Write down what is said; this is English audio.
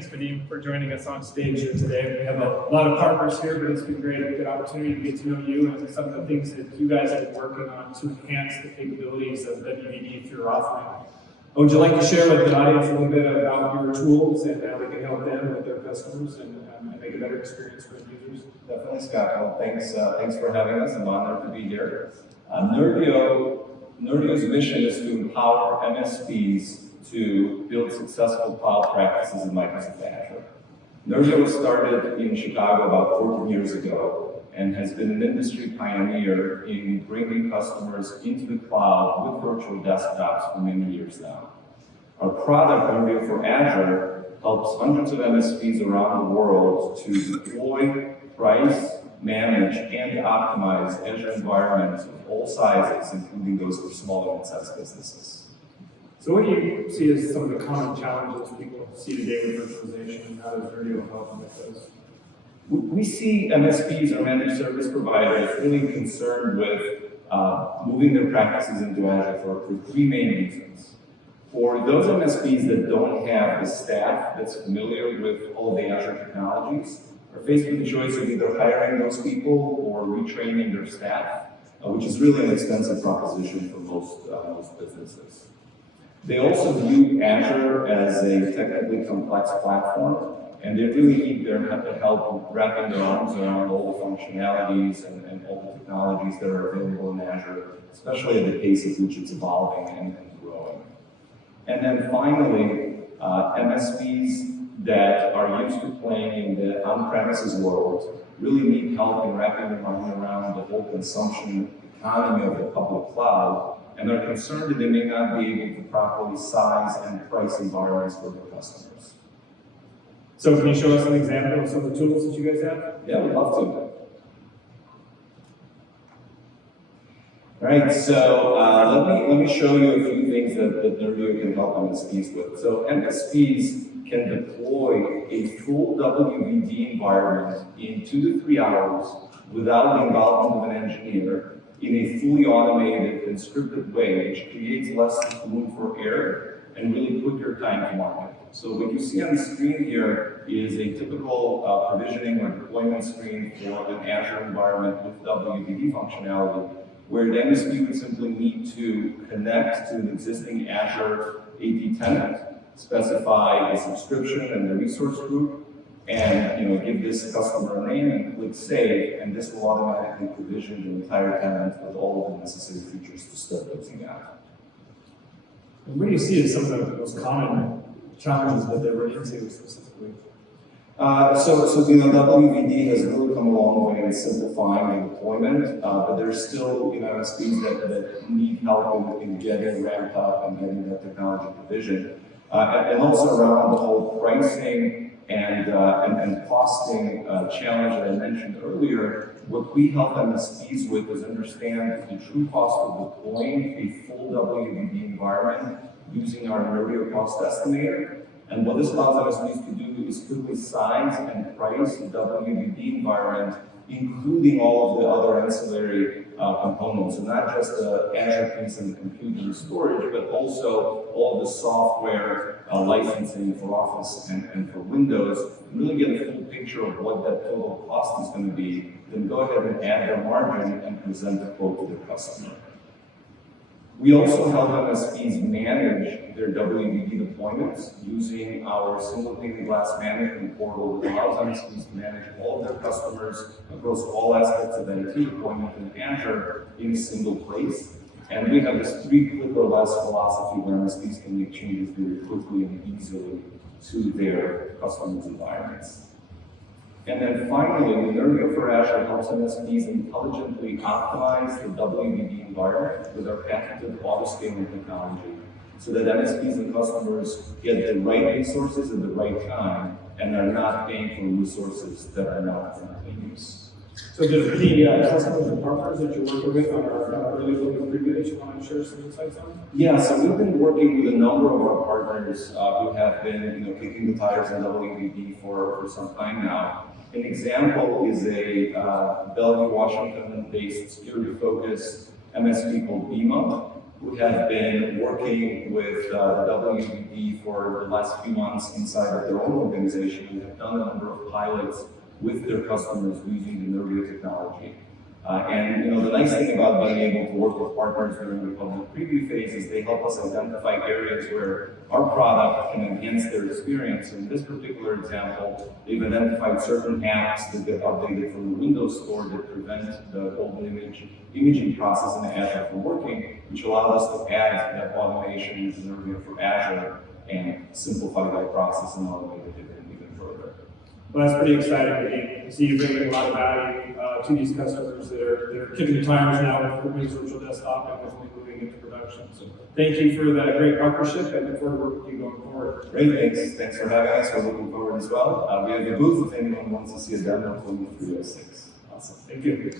thanks, Vadim, for joining us on stage here today. We have a lot of partners here, but it's been great, a good opportunity to get to know you and some of the things that you guys have been working on to enhance the capabilities of WVD through your offering. Would you like to share with the audience a little bit about your tools and how they can help them with their customers and make a better experience for the users? Definitely, Scott. Well, thanks for having us. I'm honored to be here. Nerdio's mission is to empower MSPs to build successful cloud practices in Microsoft Azure. Nerdio started in Chicago about 14 years ago and has been an industry pioneer in bringing customers into the cloud with virtual desktops for many years now. Our product, Nerdio for Azure, helps hundreds of MSPs around the world to deploy, price, manage, and optimize Azure environments of all sizes, including those for small and mid-sized businesses. So what do you see as some of the common challenges people see today with virtualization, and how does Nerdio help them with those? We see MSPs or managed service providers really concerned with moving their practices into Azure for three main reasons. For those MSPs that don't have the staff that's familiar with all the Azure technologies, are faced with the choice of either hiring those people or retraining their staff, which is really an expensive proposition for most businesses. They also view Azure as a technically complex platform, and they really need their help wrapping their arms around all the functionalities and all the technologies that are available in Azure, especially at the pace at which it's evolving and growing. And then finally, MSPs that are used to playing in the on-premises world really need help in wrapping their mind around the whole consumption economy of the public cloud, and are concerned that they may not be able to properly size and price environments for their customers. So can you show us an example of some of the tools that you guys have? Yeah, we'd love to. All right, so let me show you a few things that Nerdio can help MSPs with. So MSPs can deploy a full WVD environment in 2 to 3 hours without the involvement of an engineer in a fully automated and scripted way, which creates less room for error and really quicker time to market. So what you see on the screen here is a typical provisioning or deployment screen for an Azure environment with WVD functionality, where the MSP would simply need to connect to an existing Azure AD tenant, specify a subscription and the resource group, and give this customer a name and click save, and this will automatically provision the entire tenant with all of the necessary features to start using that. And what do you see as some of the most common challenges that they run into specifically? WVD has really come a long way in simplifying the deployment, but there's still MSPs that need help in getting ramped up and getting that technology provisioned. And also around the whole pricing and costing challenge that I mentioned earlier, what we help MSPs with is understand the true cost of deploying a full WVD environment using our Nerdio cost estimator. And what this allows MSPs to do is quickly size and price the WVD environment, including all of the other ancillary components. So not just the Azure piece and the compute and storage, but also all of the software licensing for Office and for Windows, and really get a full picture of what that total cost is going to be, then go ahead and add their margin and present the quote to their customer. We also help MSPs manage their WVD deployments using our single pane of glass management portal that allows MSPs to manage all of their customers across all aspects of IT deployment in Azure in a single place. And we have this 3-click or less philosophy where MSPs can make changes very quickly and easily to their customers' environments. And then finally, Nerdio for Azure helps MSPs intelligently optimize the WVD environment with our patented auto-scaling technology, so that MSPs and customers get the right resources at the right time and are not paying for resources that are not currently in use. So does the customers and partners that you're working with are really looking for you that you want to share some insights on? Yeah, so we've been working with a number of our partners who have been kicking the tires on WVD for some time now. An example is a Bellevue, Washington-based security-focused MSP called BIMA. We have been working with the WVD for the last few months inside of their own organization. We have done a number of pilots with their customers using the Nerdio technology. And the nice thing about being able to work with partners during the public preview phase is they help us identify areas where our product can enhance their experience. In this particular example, they've identified certain apps that get updated from the Windows Store that prevent the old imaging process in Azure from working, which allowed us to add that automation into Nerdio for Azure and simplify that process and automate it even further. Well, that's pretty exciting to see you bringing a lot of value to these customers that are kicking the tires now with Azure Virtual Desktop and hopefully moving into production. So thank you for that great partnership and look forward to working with you going forward. Great, thanks for having us. We're looking forward as well. We have a booth if anyone wants to see a demo from the 306. Awesome, thank you.